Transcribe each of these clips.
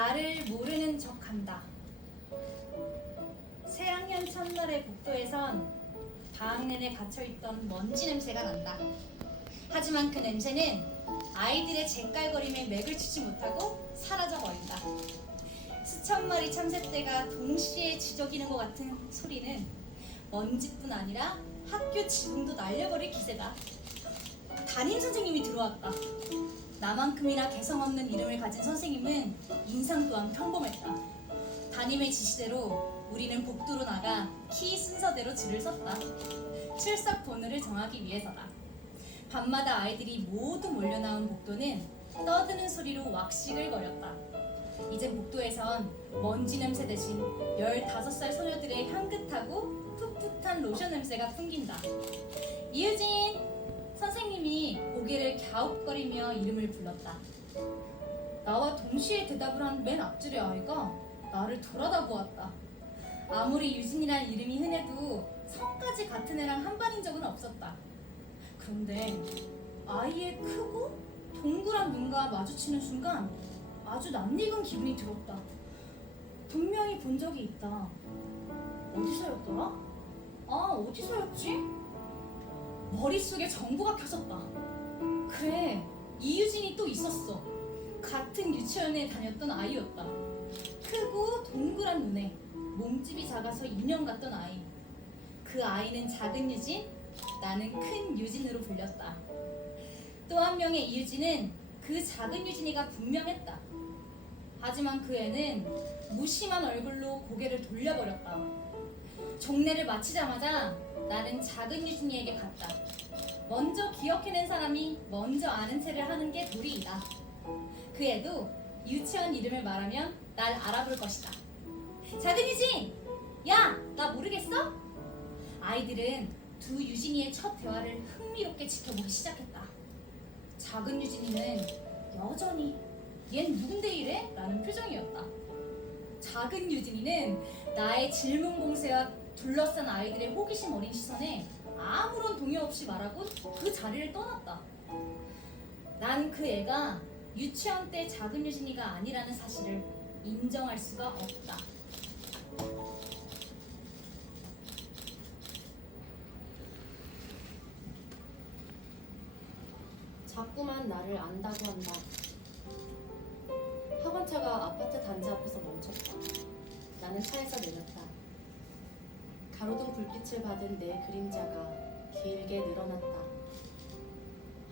나를 모르는 척한다. 새학년 첫날의 복도에선 방학 내내 갇혀있던 먼지 냄새가 난다. 하지만 그 냄새는 아이들의 재깔거림에 맥을 추지 못하고 사라져버린다. 수천 마리 참새떼가 동시에 지저귀는 것 같은 소리는 먼지뿐 아니라 학교 지붕도 날려버릴 기세다. 담임 선생님이 들어왔다. 나만큼이나 개성 없는 이름을 가진 선생님은 인상 또한 평범했다. 담임의 지시대로 우리는 복도로 나가 키 순서대로 줄을 섰다. 출석 번호를 정하기 위해서다. 밤마다 아이들이 모두 몰려나온 복도는 떠드는 소리로 왁싱을 거렸다. 이제 복도에선 먼지 냄새 대신 15살 소녀들의 향긋하고 풋풋한 로션 냄새가 풍긴다. 이유진! 선생님이 고개를 갸웃거리며 이름을 불렀다. 나와 동시에 대답을 한 맨 앞줄의 아이가 나를 돌아다 보았다. 아무리 유진이란 이름이 흔해도 성까지 같은 애랑 한 반인 적은 없었다. 그런데 아이의 크고 동그란 눈과 마주치는 순간 아주 낯익은 기분이 들었다. 분명히 본 적이 있다. 어디서였더라? 어디서였지? 머릿속에 정보가 켜졌다. 그래, 이유진이 또 있었어. 같은 유치원에 다녔던 아이였다. 크고 동그란 눈에 몸집이 작아서 인형 같던 아이. 그 아이는 작은 유진, 나는 큰 유진으로 불렸다. 또 한 명의 이유진은 그 작은 유진이가 분명했다. 하지만 그 애는 무심한 얼굴로 고개를 돌려버렸다. 종례를 마치자마자 나는 작은 유진이에게 갔다. 먼저 기억해낸 사람이 먼저 아는 체를 하는 게 도리이다. 그 애도 유치원 이름을 말하면 날 알아볼 것이다. 작은 유진! 야! 나 모르겠어? 아이들은 두 유진이의 첫 대화를 흥미롭게 지켜보기 시작했다. 작은 유진이는 여전히 얜 누군데 이래? 라는 표정이었다. 작은 유진이는 나의 질문 공세와 둘러싼 아이들의 호기심 어린 시선에 아무런 동요 없이 말하고 그 자리를 떠났다. 난 그 애가 유치원 때 작은 유진이가 아니라는 사실을 인정할 수가 없다. 자꾸만 나를 안다고 한다. 학원차가 아파트 단지 앞에서 멈췄다. 나는 차에서 내렸다. 가로등 불빛을 받은 내 그림자가 길게 늘어났다.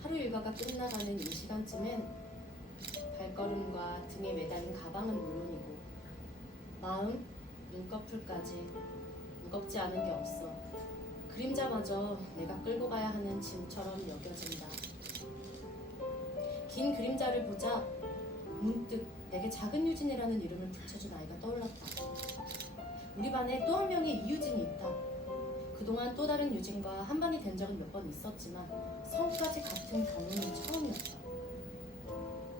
하루 일과가 끝나가는 이 시간쯤엔 발걸음과 등에 매달린 가방은 물론이고 마음, 눈꺼풀까지 무겁지 않은 게 없어. 그림자마저 내가 끌고 가야 하는 짐처럼 여겨진다. 긴 그림자를 보자 문득 내게 작은 유진이라는 이름을 붙여준 아이가 떠올랐다. 우리 반에 또 한 명의 이유진이 있다. 그동안 또 다른 유진과 한 반이 된 적은 몇 번 있었지만 성까지 같은 경우는 처음이었다.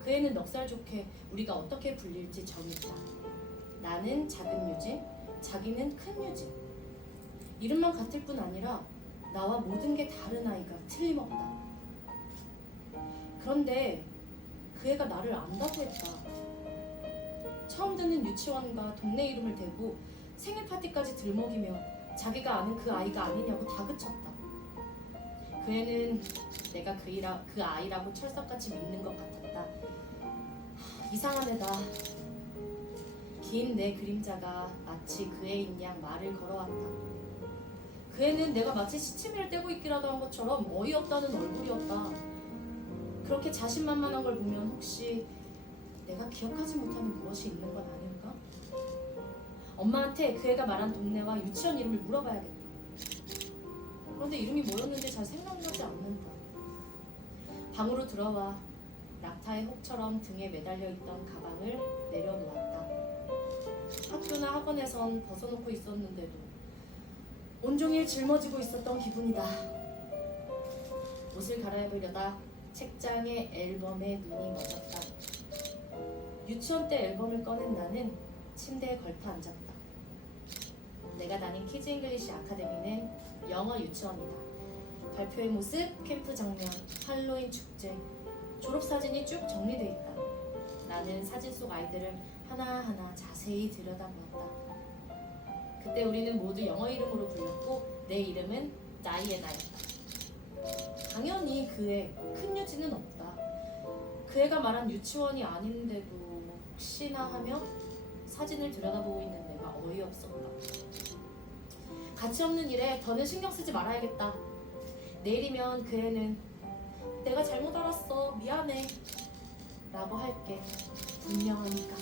그 애는 넉살 좋게 우리가 어떻게 불릴지 정했다. 나는 작은 유진, 자기는 큰 유진. 이름만 같을 뿐 아니라 나와 모든 게 다른 아이가 틀림없다. 그런데 그 애가 나를 안다고 했다. 처음 듣는 유치원과 동네 이름을 대고 생일 파티까지 들먹이며 자기가 아는 그 아이가 아니냐고 다그쳤다. 그 애는 내가 그 아이라고 철석같이 믿는 것 같았다. 이상한 애다. 긴 내 그림자가 마치 그 애인 양 말을 걸어왔다. 그 애는 내가 마치 시치미를 떼고 있기라도 한 것처럼 어이없다는 얼굴이었다. 그렇게 자신만만한 걸 보면 혹시 내가 기억하지 못하는 무엇이 있는 건 아닐까? 엄마한테 그 애가 말한 동네와 유치원 이름을 물어봐야겠다. 그런데 이름이 뭐였는지 잘 생각나지 않는다. 방으로 들어와 낙타의 혹처럼 등에 매달려 있던 가방을 내려놓았다. 학교나 학원에선 벗어놓고 있었는데도 온종일 짊어지고 있었던 기분이다. 옷을 갈아입으려다 책장에 앨범에 눈이 맞았다. 유치원 때 앨범을 꺼낸 나는 침대에 걸터 앉았다. 내가 다닌 키즈 잉글리시 아카데미는 영어 유치원이다. 발표의 모습, 캠프 장면, 할로윈 축제, 졸업사진이 쭉 정리돼 있다. 난 나는 사진 속 아이들을 하나하나 자세히 들여다보았다. 그때 우리는 모두 영어 이름으로 불렸고 내 이름은 나이의 나이다. 당연히 그애 큰 유지는 없다. 그 애가 말한 유치원이 아닌데도 혹시나 하며 사진을 들여다보고 있는 내가 어이없었다. 가치없는 일에 더는 신경 쓰지 말아야겠다. 내일이면 그 애는 내가 잘못 알았어 미안해 라고 할게 분명하니까.